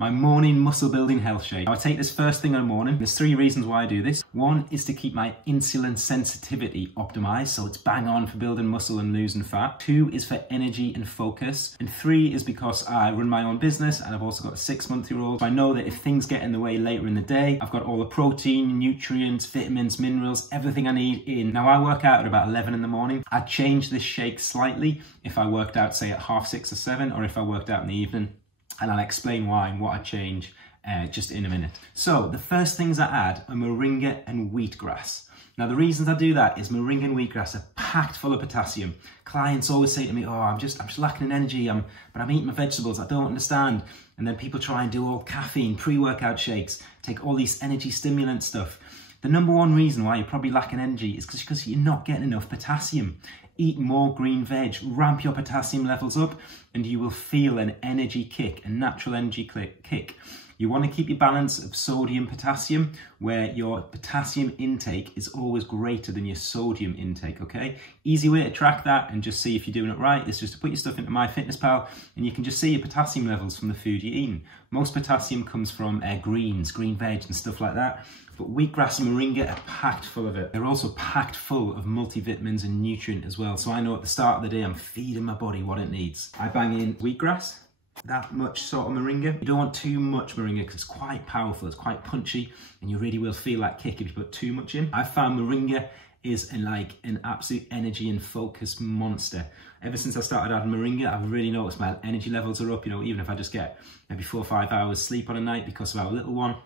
My morning muscle building health shake. I take this first thing in the morning. There's 3 reasons why I do this. 1 is to keep my insulin sensitivity optimized, so it's bang on for building muscle and losing fat. 2 is for energy and focus. And 3 is because I run my own business and I've also got a 6-month-old. So I know that if things get in the way later in the day, I've got all the protein, nutrients, vitamins, minerals, everything I need in. Now I work out at about 11 in the morning. I'd change this shake slightly if I worked out say at 6:30 or 7, or if I worked out in the evening. And I'll explain why and what I change just in a minute. So the first things I add are moringa and wheatgrass. Now the reasons I do that is moringa and wheatgrass are packed full of potassium. Clients always say to me, oh, I'm just lacking in energy, but I'm eating my vegetables, I don't understand. And then people try and do all caffeine, pre-workout shakes, take all these energy stimulant stuff. The number 1 reason why you're probably lacking energy is because you're not getting enough potassium. Eat more green veg, ramp your potassium levels up, and you will feel an energy kick, a natural energy kick. You want to keep your balance of sodium potassium, where your potassium intake is always greater than your sodium intake, okay? Easy way to track that and just see if you're doing it right is just to put your stuff into MyFitnessPal and you can just see your potassium levels from the food you're eating. Most potassium comes from greens, green veg and stuff like that. But wheatgrass and moringa are packed full of it. They're also packed full of multivitamins and nutrient as well. So I know at the start of the day, I'm feeding my body what it needs. I bang in wheatgrass, that much sort of moringa. You don't want too much moringa because it's quite powerful, it's quite punchy, and you really will feel that kick if you put too much in. I found moringa is like an absolute energy and focus monster. Ever since I started adding moringa, I've really noticed my energy levels are up, you know, even if I just get maybe 4 or 5 hours sleep on a night because of our little one.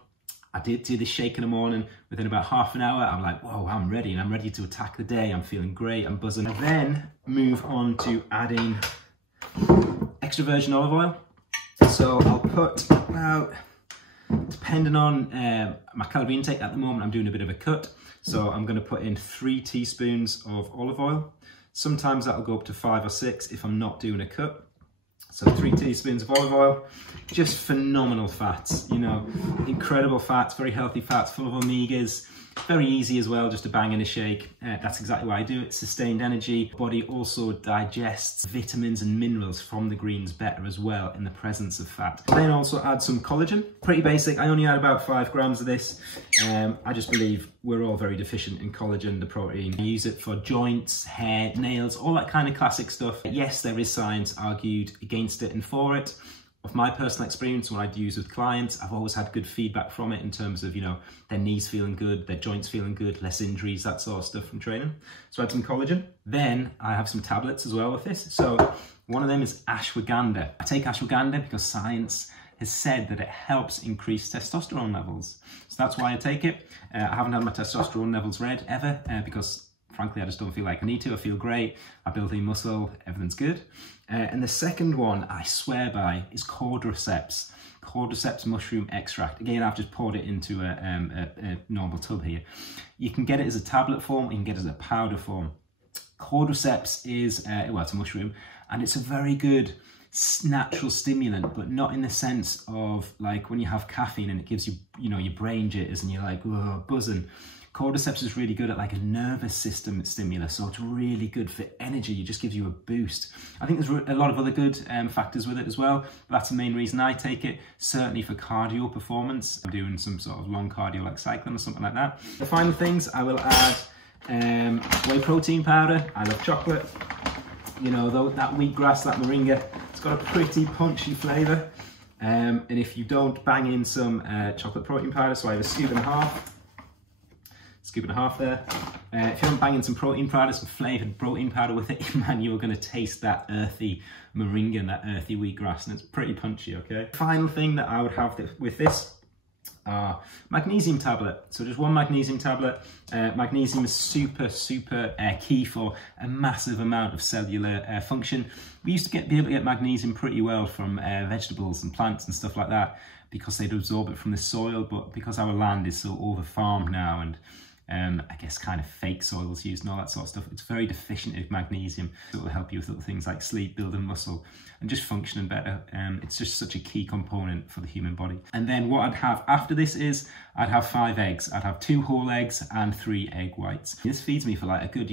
I did do this shake in the morning. Within about half an hour, I'm like, whoa, I'm ready. And I'm ready to attack the day. I'm feeling great. I'm buzzing. I then move on to adding extra virgin olive oil. So I'll put about, depending on my calorie intake at the moment, I'm doing a bit of a cut. So I'm going to put in 3 teaspoons of olive oil. Sometimes that'll go up to 5 or 6 if I'm not doing a cut. So 3 teaspoons of olive oil, just phenomenal fats, you know, incredible fats, very healthy fats, full of omegas, very easy as well, just to bang in a shake. That's exactly why I do it. Sustained energy. Body also digests vitamins and minerals from the greens better as well in the presence of fat. Then also add some collagen. Pretty basic. I only add about 5 grams of this. I just believe we're all very deficient in collagen, the protein. I use it for joints, hair, nails, all that kind of classic stuff. Yes, there is science argued against it and for it. Of my personal experience, when I use with clients, I've always had good feedback from it in terms of, you know, their knees feeling good, their joints feeling good, less injuries, that sort of stuff from training. So I add some collagen. Then I have some tablets as well with this. So one of them is ashwagandha. I take ashwagandha because science has said that it helps increase testosterone levels. So that's why I take it. I haven't had my testosterone levels read ever because frankly, I just don't feel like I need to. I feel great. I build a muscle. Everything's good. And the second one I swear by is cordyceps. Cordyceps mushroom extract. Again, I've just poured it into a normal tub here. You can get it as a tablet form. You can get it as a powder form. Cordyceps is, well, it's a mushroom, and it's a very good natural stimulant, but not in the sense of like when you have caffeine and it gives you, you know, your brain jitters and you're like, oh, buzzing. Cordyceps is really good at like a nervous system stimulus, so it's really good for energy. It just gives you a boost. I think there's a lot of other good factors with it as well, but that's the main reason I take it, certainly for cardio performance. I'm doing some sort of long cardio like cycling or something like that. The final things, I will add whey protein powder. I love chocolate. You know, though, that wheatgrass, that moringa, it's got a pretty punchy flavour. And if you don't, bang in some chocolate protein powder, so I have a scoop and a half. Scoop and a half there. If you want banging some protein powder, some flavoured protein powder with it, man, you're going to taste that earthy moringa and that earthy wheatgrass, and it's pretty punchy, okay? Final thing that I would have with this are magnesium tablet. So just 1 magnesium tablet. Magnesium is super key for a massive amount of cellular function. We used to be able to get magnesium pretty well from vegetables and plants and stuff like that because they'd absorb it from the soil, but because our land is so over-farmed now and I guess kind of fake soils used and all that sort of stuff. It's very deficient in magnesium, so it will help you with little things like sleep, building muscle, and just functioning better. It's just such a key component for the human body. And then what I'd have after this is, I'd have 5 eggs. I'd have 2 whole eggs and 3 egg whites. This feeds me for like a good,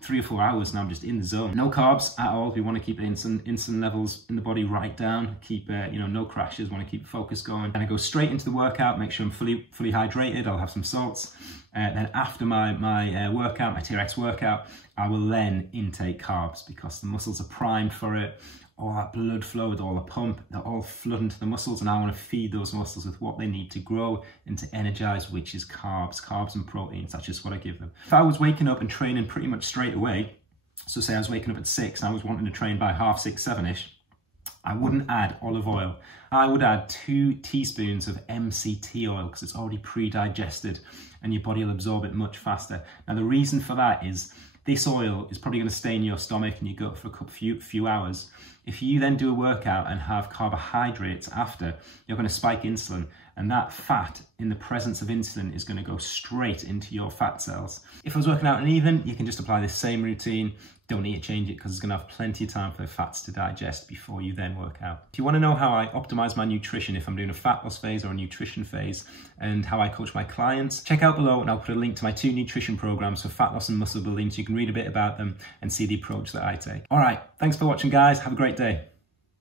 3 or 4 hours, and I'm just in the zone. No carbs at all. We want to keep insulin levels in the body right down. Keep, no crashes. Want to keep focus going. And I go straight into the workout. Make sure I'm fully hydrated. I'll have some salts. Then after my workout, my TRX workout, I will then intake carbs because the muscles are primed for it. All that blood flow with all the pump, they're all flooding to the muscles, and I want to feed those muscles with what they need to grow and to energize, which is carbs and proteins. That's just what I give them. If I was waking up and training pretty much straight away, so say I was waking up at 6 and I was wanting to train by 6:30, 7-ish, I wouldn't add olive oil. I would add 2 teaspoons of MCT oil because it's already pre-digested and your body will absorb it much faster. Now the reason for that is this oil is probably going to stay in your stomach and your gut for a few hours. If you then do a workout and have carbohydrates after, you're going to spike insulin, and that fat in the presence of insulin is going to go straight into your fat cells. If I was working out in an even, you can just apply this same routine. Don't need to change it because it's going to have plenty of time for the fats to digest before you then work out. If you want to know how I optimize my nutrition, if I'm doing a fat loss phase or a nutrition phase, and how I coach my clients, check out below and I'll put a link to my 2 nutrition programs for fat loss and muscle building so you can read a bit about them and see the approach that I take. All right, thanks for watching guys. Have a great day.